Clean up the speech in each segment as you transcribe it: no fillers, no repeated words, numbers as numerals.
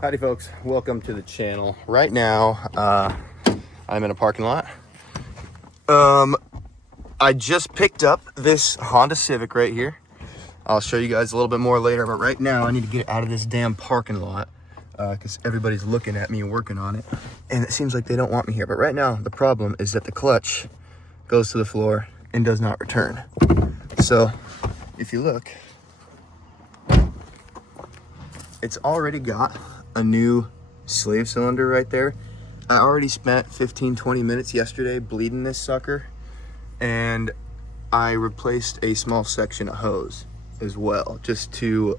Howdy folks, welcome to the channel. Right now, I'm in a parking lot. I just picked up this Honda Civic right here. I'll show you guys a little bit more later, but right now I need to get it out of this damn parking lot because everybody's looking at me working on it. And it seems like they don't want me here. But right now, the problem is that the clutch goes to the floor and does not return. So if you look, it's already got a new slave cylinder right there. I already spent 15-20 minutes yesterday bleeding this sucker, and I replaced a small section of hose as well, just to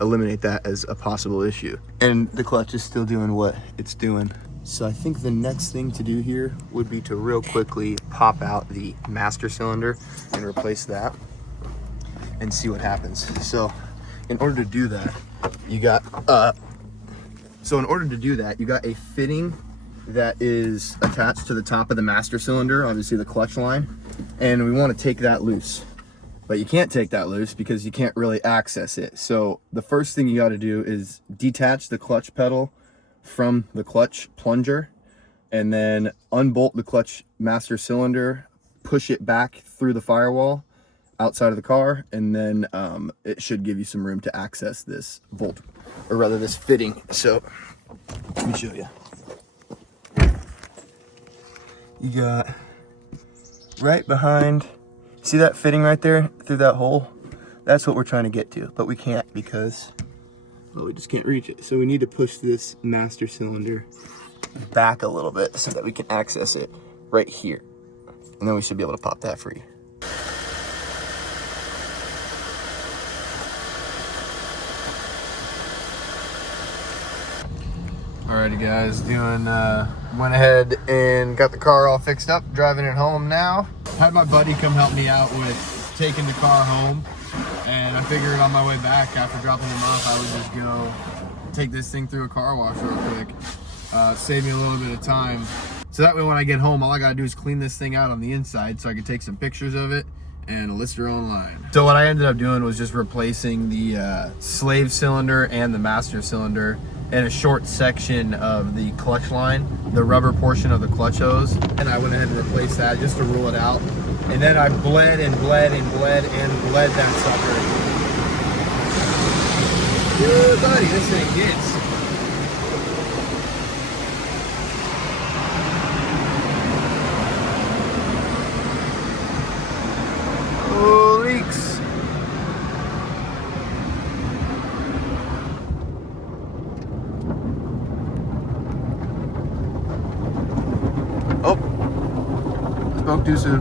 eliminate that as a possible issue. And the clutch is still doing what it's doing. So I think the next thing to do here would be to real quickly pop out the master cylinder and replace that and see what happens. So in order to do that, you got a fitting that is attached to the top of the master cylinder, obviously the clutch line, and we want to take that loose. But you can't take that loose because you can't really access it. So the first thing you got to do is detach the clutch pedal from the clutch plunger, and then unbolt the clutch master cylinder, push it back through the firewall outside of the car, and then it should give you some room to access this bolt, or rather this fitting. So let me show you. You got right behind, see that fitting right there through that hole? That's what we're trying to get to, but we can't because, well, we just can't reach it. So we need to push this master cylinder back a little bit so that we can access it right here. And then we should be able to pop that free. Alrighty guys, went ahead and got the car all fixed up, driving it home now. Had my buddy come help me out with taking the car home, and I figured on my way back after dropping him off, I would just go take this thing through a car wash real quick. Save me a little bit of time. So that way when I get home, all I gotta do is clean this thing out on the inside so I can take some pictures of it and list her online. So what I ended up doing was just replacing the slave cylinder and the master cylinder in a short section of the clutch line, the rubber portion of the clutch hose. And I went ahead and replaced that just to rule it out. And then I bled and bled and bled and bled that sucker. Good buddy, this thing hits. Oh, leaks. Oh, spoke too soon.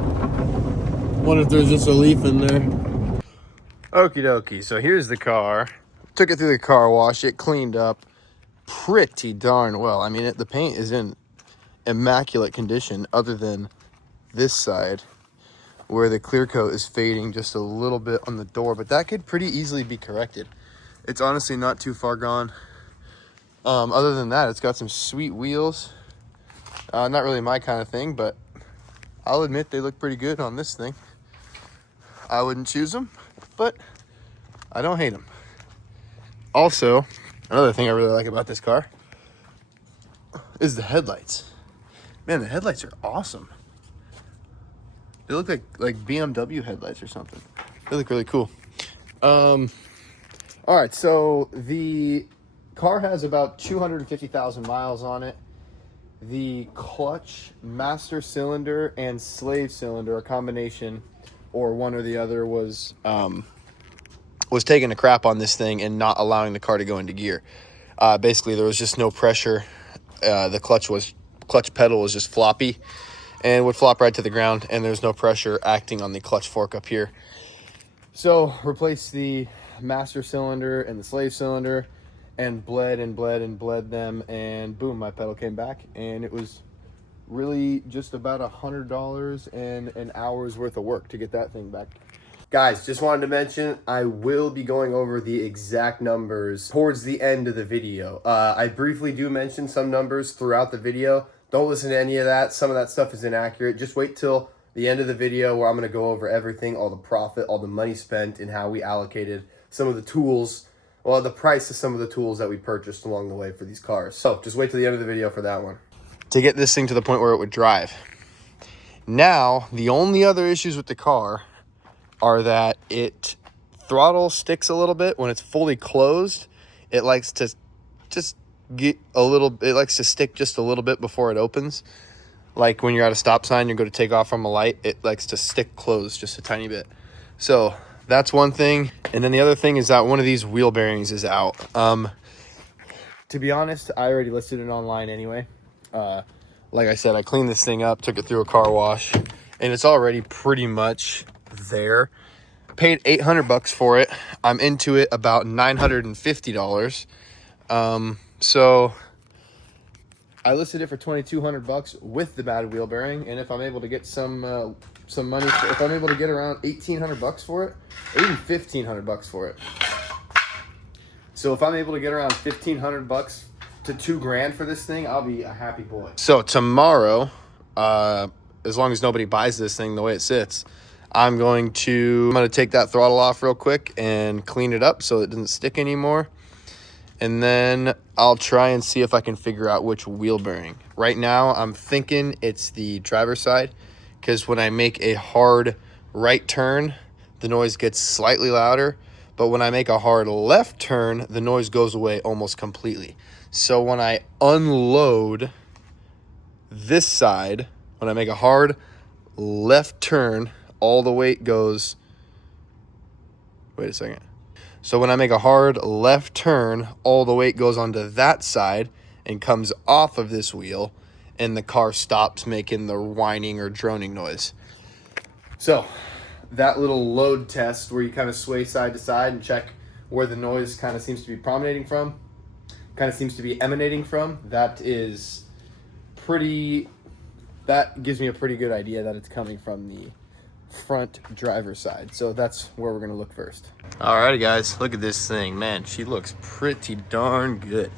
Wonder if there's just a leaf in there. Okie dokie, so here's the car. Took it through the car wash, it cleaned up pretty darn well. I mean, the paint is in immaculate condition other than this side where the clear coat is fading just a little bit on the door, but that could pretty easily be corrected. It's honestly not too far gone. Other than that, it's got some sweet wheels. Not really my kind of thing, but I'll admit they look pretty good on this thing. I wouldn't choose them, but I don't hate them. Also, another thing I really like about this car is the headlights. Man, the headlights are awesome. They look like BMW headlights or something. They look really cool. All right, so the car has about 250,000 miles on it. The clutch, master cylinder, and slave cylinder, a combination, or one or the other, was taking a crap on this thing and not allowing the car to go into gear. Basically, there was just no pressure. The clutch pedal was just floppy and would flop right to the ground, and there's no pressure acting on the clutch fork up here. So replace the master cylinder and the slave cylinder, and bled and bled and bled them, and boom, my pedal came back, and it was really just about $100 and an hour's worth of work to get that thing back. Guys, just wanted to mention, I will be going over the exact numbers towards the end of the video. I briefly do mention some numbers throughout the video. Don't listen to any of that. Some of that stuff is inaccurate. Just wait till the end of the video where I'm going to go over everything, all the profit, all the money spent, and how we allocated some of the tools well, the price of some of the tools that we purchased along the way for these cars. So just wait till the end of the video for that one. To get this thing to the point where it would drive. Now, the only other issues with the car are that it throttle sticks a little bit when it's fully closed. It likes to just get a little, it likes to stick just a little bit before it opens. Like when you're at a stop sign, you're going to take off from a light, it likes to stick closed just a tiny bit. So that's one thing. And then the other thing is that one of these wheel bearings is out. To be honest, I already listed it online anyway. Like I said, I cleaned this thing up, took it through a car wash, and it's already pretty much there. Paid $800 for it. I'm into it about $950. So I listed it for $2,200 with the bad wheel bearing, and if I'm able to get some money, if I'm able to get around $1,800 for it, maybe $1,500 for it. So if I'm able to get around $1,500 to $2,000 for this thing, I'll be a happy boy. So tomorrow, as long as nobody buys this thing the way it sits, I'm going to take that throttle off real quick and clean it up so it doesn't stick anymore. And then I'll try and see if I can figure out which wheel bearing. Right now, I'm thinking it's the driver's side, because when I make a hard right turn, the noise gets slightly louder. But when I make a hard left turn, the noise goes away almost completely. So when I unload this side, when I make a hard left turn, all the weight goes, wait a second. So when I make a hard left turn, all the weight goes onto that side and comes off of this wheel, and the car stops making the whining or droning noise. So that little load test where you kind of sway side to side and check where the noise kind of seems to be emanating from, that gives me a pretty good idea that it's coming from the front driver's side. So that's where we're gonna look first. Alrighty guys, look at this thing. Man, she looks pretty darn good.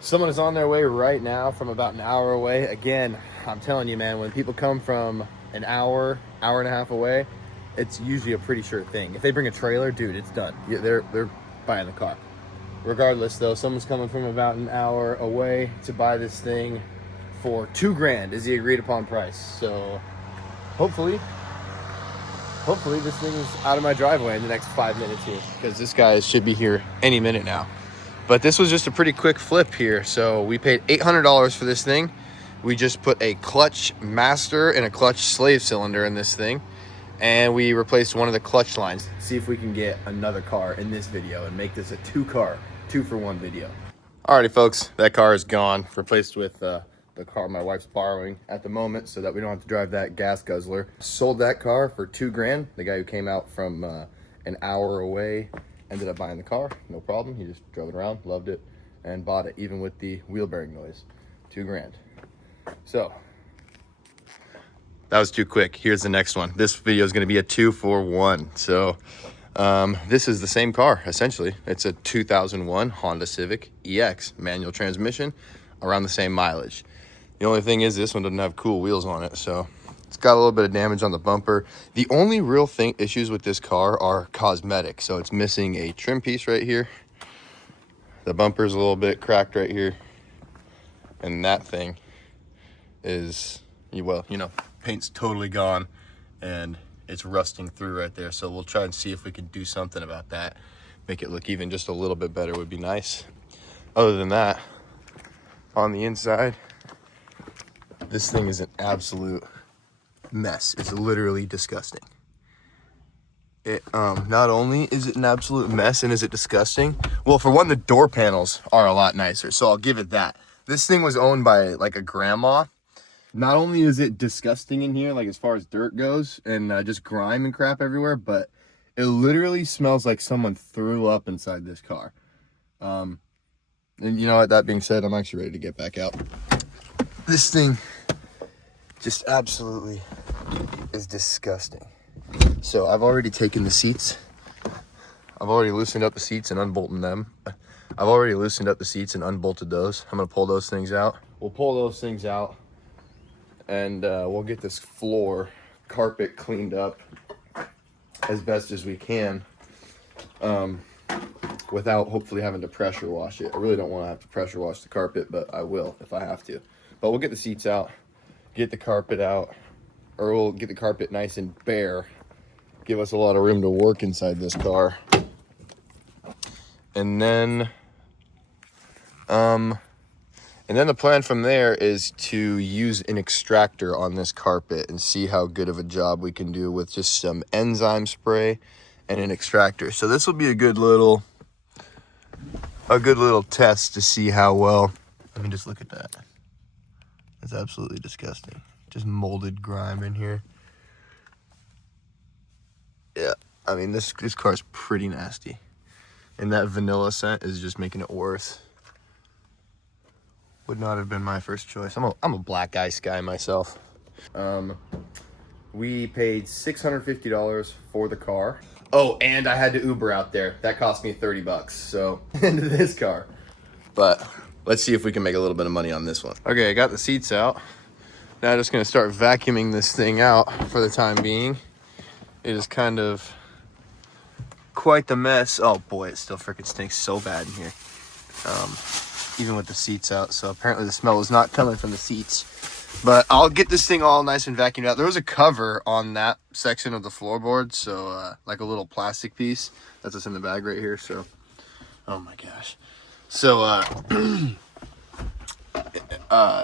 Someone is on their way right now from about an hour away. Again, I'm telling you, man, when people come from an hour and a half away, it's usually a pretty sure thing. If they bring a trailer, dude, it's done. They're buying the car. Regardless though, someone's coming from about an hour away to buy this thing for $2,000 is the agreed upon price. So hopefully this thing is out of my driveway in the next 5 minutes here, because this guy should be here any minute now. But this was just a pretty quick flip here. So we paid $800 for this thing. We just put a clutch master and a clutch slave cylinder in this thing, and we replaced one of the clutch lines. See if we can get another car in this video and make this a 2-for-1 video. Alrighty folks, that car is gone, replaced with the car my wife's borrowing at the moment so that we don't have to drive that gas guzzler. Sold that car for $2,000. The guy who came out from an hour away ended up buying the car, no problem. He just drove it around, loved it, and bought it, even with the wheel bearing noise. $2,000. So that was too quick. Here's the next one. This video is going to be a 2-for-1. So this is the same car, essentially. It's a 2001 Honda Civic EX, manual transmission, around the same mileage. The only thing is this one doesn't have cool wheels on it, so it's got a little bit of damage on the bumper. The only real issues with this car are cosmetic. So it's missing a trim piece right here. The bumper's a little bit cracked right here. And that thing is, well, you know, paint's totally gone and it's rusting through right there. So we'll try and see if we can do something about that. Make it look even just a little bit better would be nice. Other than that, on the inside, this thing is an absolute mess. It's literally disgusting. It not only is it an absolute mess and is it disgusting, well, for one, the door panels are a lot nicer, so I'll give it that. This thing was owned by like a grandma. Not only is it disgusting in here, like as far as dirt goes and just grime and crap everywhere, but it literally smells like someone threw up inside this car. And you know what, that being said, I'm actually ready to get back out. This thing just absolutely is disgusting. So I've already taken the seats. I've already loosened up the seats and unbolted them. I've already loosened up the seats and unbolted those. I'm gonna pull those things out. We'll pull those things out and we'll get this floor carpet cleaned up as best as we can. without hopefully having to pressure wash it. I really don't want to have to pressure wash the carpet, but I will if I have to. But we'll get the seats out, get the carpet out, or we'll get the carpet nice and bare, give us a lot of room to work inside this car. And then the plan from there is to use an extractor on this carpet and see how good of a job we can do with just some enzyme spray and an extractor. So this will be a good little test to see how well. I mean, just look at that. That's absolutely disgusting. Just molded grime in here. Yeah, I mean, this car's pretty nasty. And that vanilla scent is just making it worse. Would not have been my first choice. I'm a black ice guy myself. We paid $650 for the car. Oh, and I had to Uber out there. That cost me $30. So into this car. But let's see if we can make a little bit of money on this one. Okay, I got the seats out. Now I'm just gonna start vacuuming this thing out for the time being. It is kind of quite the mess. Oh boy, it still freaking stinks so bad in here. Even with the seats out. So apparently the smell is not coming from the seats. But I'll get this thing all nice and vacuumed out. There was a cover on that section of the floorboard. So like a little plastic piece. That's what's in the bag right here. So, oh my gosh. So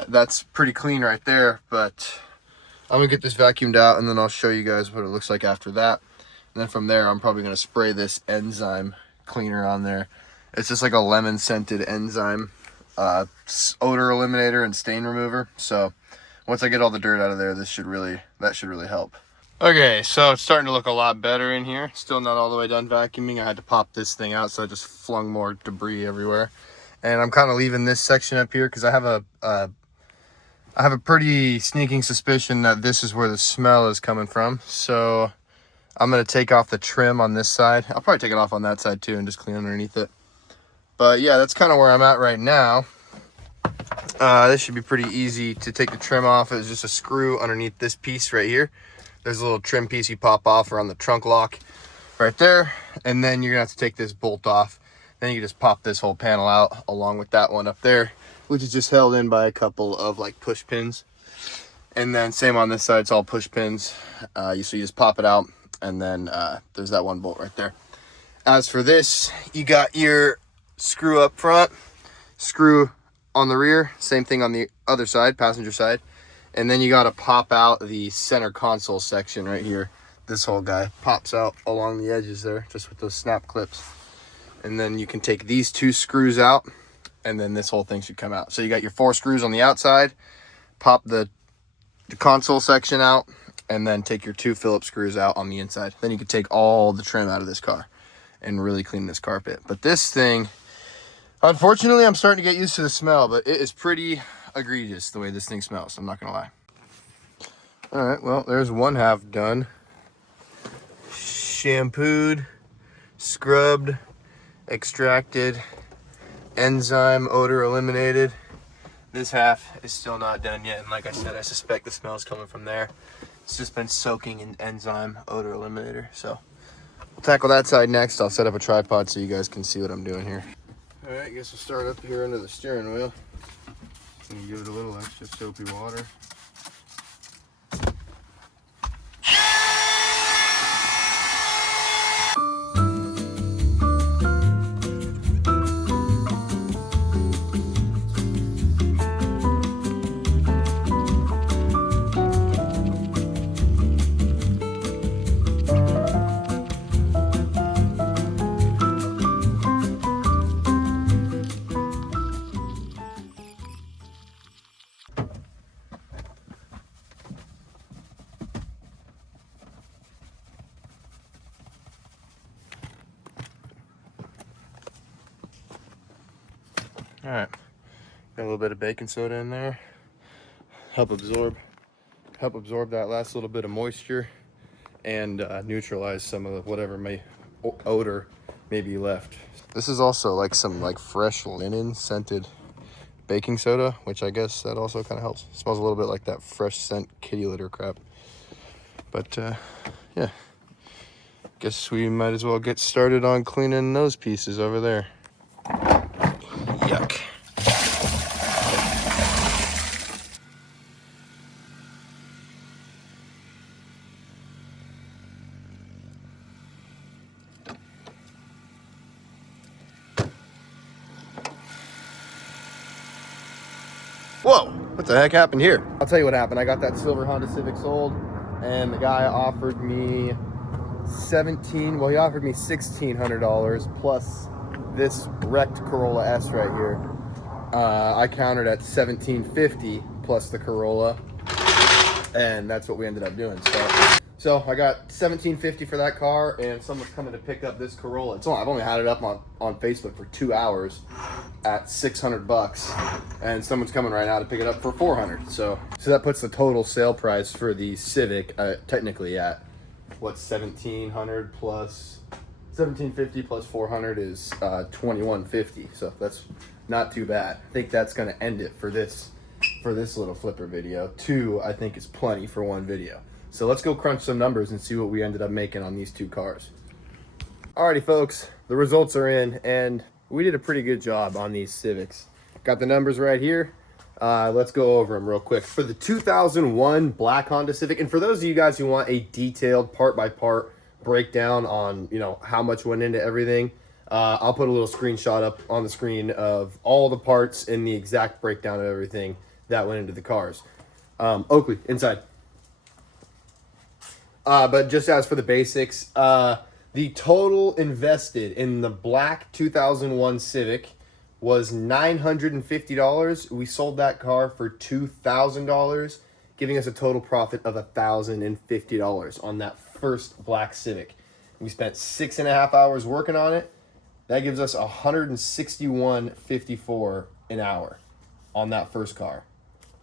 that's pretty clean right there. But I'm gonna get this vacuumed out and then I'll show you guys what it looks like after that. And then from there, I'm probably gonna spray this enzyme cleaner on there. It's just like a lemon scented enzyme odor eliminator and stain remover. So once I get all the dirt out of there, that should really help. Okay, so it's starting to look a lot better in here. Still not all the way done vacuuming. I had to pop this thing out, so I just flung more debris everywhere. And I'm kind of leaving this section up here because I have a pretty sneaking suspicion that this is where the smell is coming from. So I'm gonna take off the trim on this side. I'll probably take it off on that side too and just clean underneath it. But yeah, that's kind of where I'm at right now. This should be pretty easy to take the trim off. It's just a screw underneath this piece right here. There's a little trim piece you pop off around the trunk lock right there. And then you're gonna have to take this bolt off. Then you can just pop this whole panel out along with that one up there, which is just held in by a couple of like push pins. And then same on this side, it's all push pins. So you just pop it out and then there's that one bolt right there. As for this, you got your screw up front, screw on the rear, same thing on the other side, passenger side. And then you got to pop out the center console section right here. This whole guy pops out along the edges there, just with those snap clips. And then you can take these two screws out, and then this whole thing should come out. So you got your 4 screws on the outside, pop the console section out, and then take your 2 Phillips screws out on the inside. Then you can take all the trim out of this car and really clean this carpet. But this thing, unfortunately, I'm starting to get used to the smell, but it is pretty egregious the way this thing smells. I'm not gonna lie. All right, well, there's one half done. Shampooed, scrubbed, extracted, enzyme odor eliminated. This half is still not done yet, and like I said, I suspect the smell is coming from there. It's just been soaking in enzyme odor eliminator. So we'll tackle that side next. I'll set up a tripod so you guys can see what I'm doing here. All right, I guess we'll start up here under the steering wheel. And give it a little extra soapy water. All right, got a little bit of baking soda in there. Help absorb that last little bit of moisture and neutralize some of whatever odor may be left. This is also like some like fresh linen scented baking soda, which I guess that also kind of helps. It smells a little bit like that fresh scent kitty litter crap. But yeah, Guess we might as well get started on cleaning those pieces over there. Yuck. Whoa, what the heck happened here? I'll tell you what happened. I got that silver Honda Civic sold, and the guy offered me he offered me $1,600 plus this wrecked Corolla S right here. I countered at $1,750 plus the Corolla, and that's what we ended up doing. So I got $1,750 for that car, and someone's coming to pick up this Corolla. I've only had it up on Facebook for 2 hours at $600, and someone's coming right now to pick it up for $400. So that puts the total sale price for the Civic technically at what's $1,700 plus $1,750 plus $400 is $2,150. So that's not too bad. I think that's going to end it for this little flipper video. 2, I think, is plenty for 1 video. So let's go crunch some numbers and see what we ended up making on these 2 cars. Alrighty, folks, the results are in, and we did a pretty good job on these Civics. Got the numbers right here. Let's go over them real quick. For the 2001 black Honda Civic, and for those of you guys who want a detailed part-by-part breakdown on, how much went into everything, I'll put a little screenshot up on the screen of all the parts and the exact breakdown of everything that went into the cars. Oakley, inside. But just as for the basics, the total invested in the black 2001 Civic was $950. We sold that car for $2,000, giving us a total profit of $1,050 on that first black Civic. We spent 6.5 hours working on it. That gives us $161.54 an hour on that first car.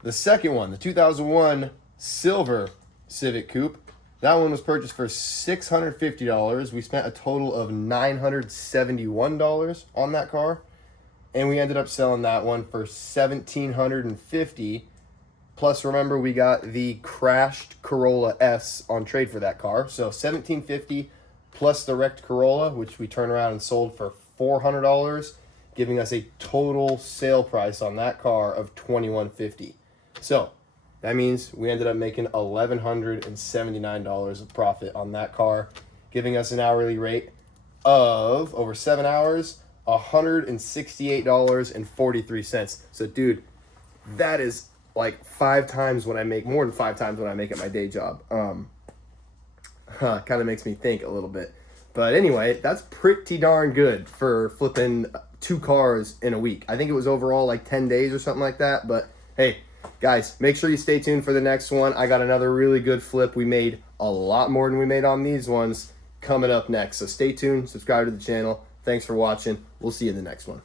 The second one, the 2001 silver Civic Coupe, that one was purchased for $650. We spent a total of $971 on that car, and we ended up selling that one for $1,750. Plus, remember, we got the crashed Corolla S on trade for that car, so $1,750 plus the wrecked Corolla, which we turned around and sold for $400, giving us a total sale price on that car of $2,150. So that means we ended up making $1,179 of profit on that car, giving us an hourly rate of, over 7 hours, $168.43. So, dude, that is like 5 times what I make, more than 5 times what I make at my day job. Kind of makes me think a little bit. But anyway, that's pretty darn good for flipping 2 cars in a week. I think it was overall like 10 days or something like that. But hey, guys, make sure you stay tuned for the next one. I got another really good flip. We made a lot more than we made on these ones coming up next. So stay tuned, subscribe to the channel. Thanks for watching. We'll see you in the next one.